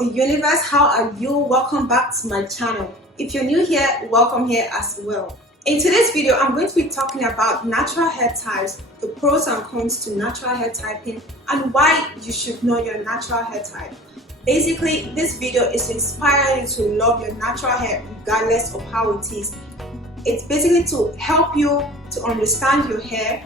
the universe, how are you? Welcome back to my channel. If you're new here, welcome here as well. In today's video, I'm going to be talking about natural hair types, the pros and cons to natural hair typing, and why you should know your natural hair type. Basically, this video is to inspire you to love your natural hair regardless of how it is. It's basically to help you to understand your hair,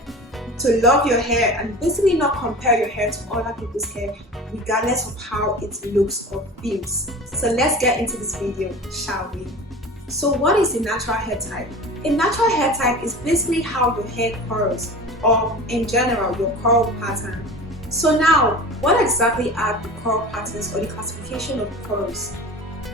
to love your hair, and basically not compare your hair to other people's hair regardless of how it looks or feels. So let's get into this video, shall we? So what is a natural hair type? A natural hair type is basically how your hair curls, or in general your curl pattern. So now, what exactly are the curl patterns or the classification of curls?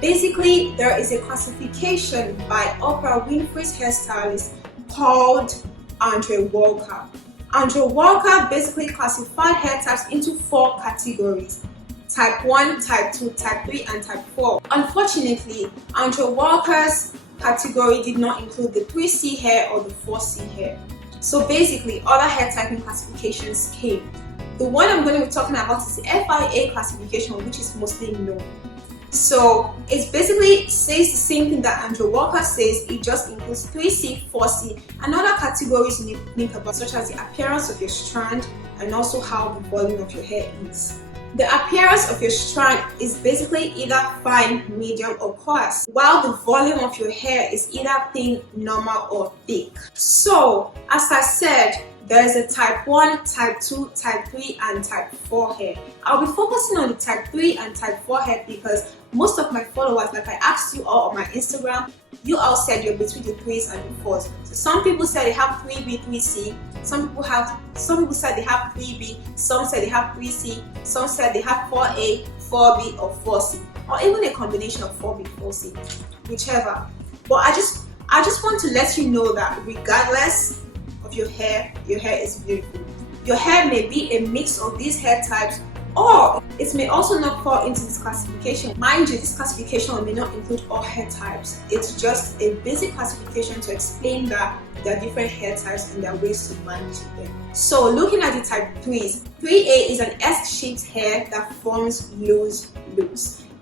Basically, there is a classification by Oprah Winfrey's hairstylist called Andre Walker. Andre Walker basically classified hair types into 4 categories: type 1, type 2, type 3, and type 4. Unfortunately, Andre Walker's category did not include the 3C hair or the 4C hair. So basically, other hair typing classifications came. The one I'm going to be talking about is the FIA classification, which is mostly known. So it basically says the same thing that Andre Walker says. It just includes 3C, 4C, and other categories you need to think about, such as the appearance of your strand and also how the volume of your hair is. The appearance of your strand is basically either fine, medium, or coarse, while the volume of your hair is either thin, normal, or thick. So, as I said, there is a type 1, type 2, type 3, and type 4 hair. I'll be focusing on the type 3 and type 4 hair because most of my followers, like I asked you all on my Instagram, you all said you're between the 3s and the 4s. So some people said they have 3B, 3C. Some people said they have 3B. Some said they have 3C. Some said they have 4A, 4B, or 4C, or even a combination of 4B, 4C, whichever. But I just want to let you know that regardless of your hair is beautiful. Your hair may be a mix of these hair types, or it may also not fall into this classification. Mind you, this classification may not include all hair types. It's just a basic classification to explain that there are different hair types and there are ways to manage them. So looking at the type 3s, 3A is an S-shaped hair that forms loose.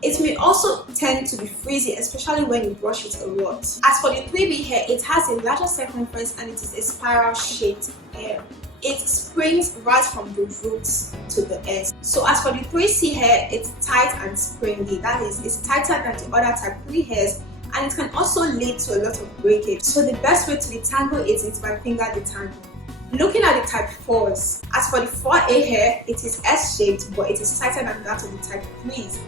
It may also tend to be frizzy, especially when you brush it a lot. As for the 3B hair, it has a larger circumference and it is a spiral shaped hair. It springs right from the roots to the ends. So as for the 3C hair, it's tight and springy. That is, it's tighter than the other type 3 hairs, and it can also lead to a lot of breakage. So the best way to detangle it is by finger detangle. Looking at the type 4s, as for the 4A hair, it is S-shaped, but it is tighter than that of the type 3s.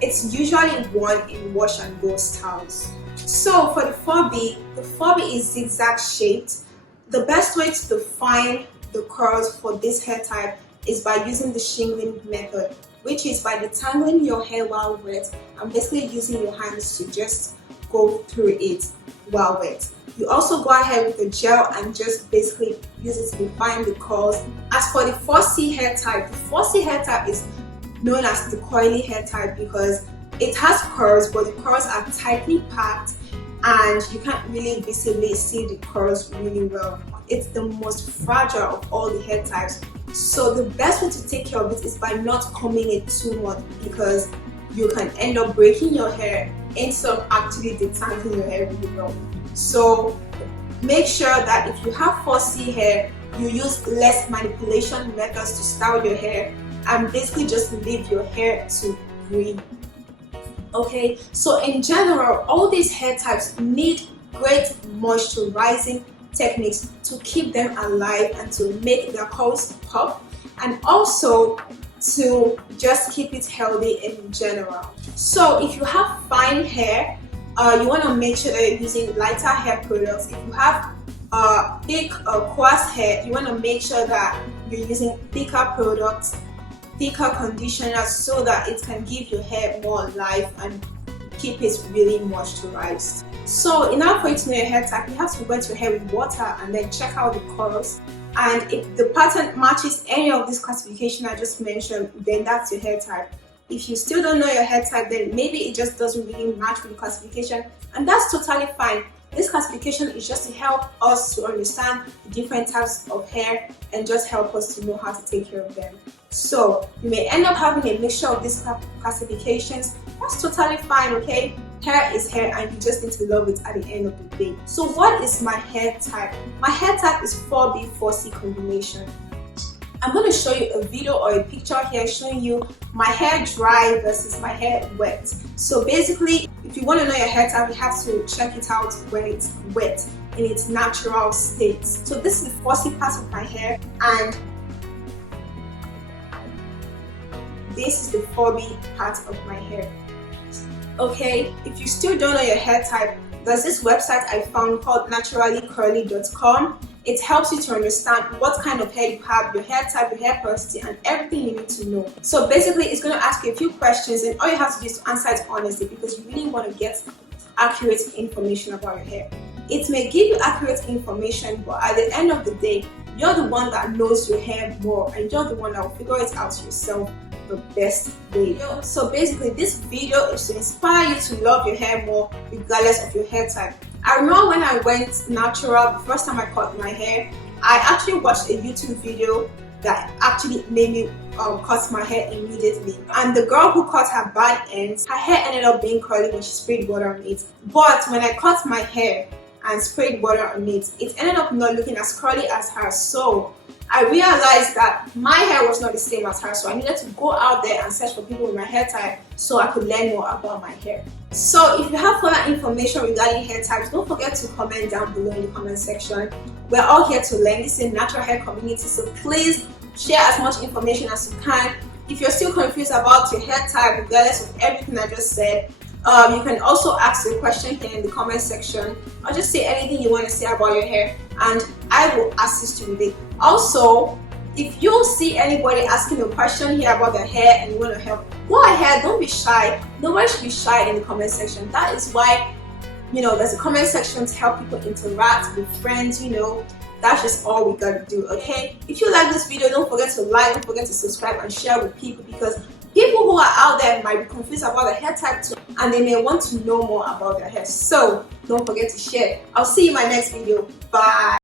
It's usually worn in wash and go styles. So for the 4B is zigzag shaped. The best way to define the curls for this hair type is by using the shingling method, which is by detangling your hair while wet and basically using your hands to just go through it while wet. You also go ahead with the gel and just basically use it to define the curls. As for the 4C hair type, the 4C hair type is known as the coily hair type because it has curls, but the curls are tightly packed and you can't really visibly see the curls really well. It's the most fragile of all the hair types. So the best way to take care of it is by not combing it too much, because you can end up breaking your hair instead of actually detangling your hair really well. So make sure that if you have 4C hair, you use less manipulation methods to style your hair and basically just leave your hair to breathe. Okay, so in general, all these hair types need great moisturizing techniques to keep them alive and to make their curls pop, and also to just keep it healthy in general. So if you have fine hair, you want to make sure that you're using lighter hair products. If you have thick coarse hair, you want to make sure that you're using thicker products, thicker conditioners, so that it can give your hair more life and keep it really moisturized. So in order for you to know your hair type, you have to wet your hair with water and then check out the curls. And if the pattern matches any of this classification I just mentioned, then that's your hair type. If you still don't know your hair type, then maybe it just doesn't really match with the classification, and that's totally fine. This classification is just to help us to understand the different types of hair and just help us to know how to take care of them. So you may end up having a mixture of these classifications. That's totally fine, okay? Hair is hair and you just need to love it at the end of the day. So what is my hair type? My hair type is 4B 4C combination. I'm going to show you a video or a picture here showing you my hair dry versus my hair wet. So basically, if you want to know your hair type, you have to check it out when it's wet in its natural state. So this is the 4C part of my hair and this is the 4B part of my hair. Okay, if you still don't know your hair type, there's this website I found called naturallycurly.com. It helps you to understand what kind of hair you have, your hair type, your hair porosity, and everything you need to know. So basically, it's going to ask you a few questions, and all you have to do is to answer it honestly because you really want to get accurate information about your hair. It may give you accurate information, but at the end of the day, you're the one that knows your hair more, and you're the one that will figure it out yourself the best way. So basically, this video is to inspire you to love your hair more regardless of your hair type. I remember when I went natural the first time I cut my hair, I actually watched a YouTube video that actually made me cut my hair immediately. And the girl who cut her bad ends, her hair ended up being curly when she sprayed water on it. But when I cut my hair and sprayed water on it, it ended up not looking as curly as hers. So I realized that my hair was not the same as hers, so I needed to go out there and search for people with my hair type so I could learn more about my hair. So if you have further information regarding hair types, don't forget to comment down below in the comment section. We're all here to learn. This is a natural hair community, so please share as much information as you can. If you're still confused about your hair type, regardless of everything I just said, you can also ask your question here in the comment section, or just say anything you want to say about your hair and I will assist you with it. Also, if you see anybody asking a question here about their hair and you want to help, go ahead, don't be shy. Nobody should be shy in the comment section. That is why, there's a comment section to help people interact with friends, That's just all we gotta do, okay? If you like this video, don't forget to like, don't forget to subscribe and share with people because people who are out there might be confused about their hair type too and they may want to know more about their hair. So don't forget to share. I'll see you in my next video. Bye.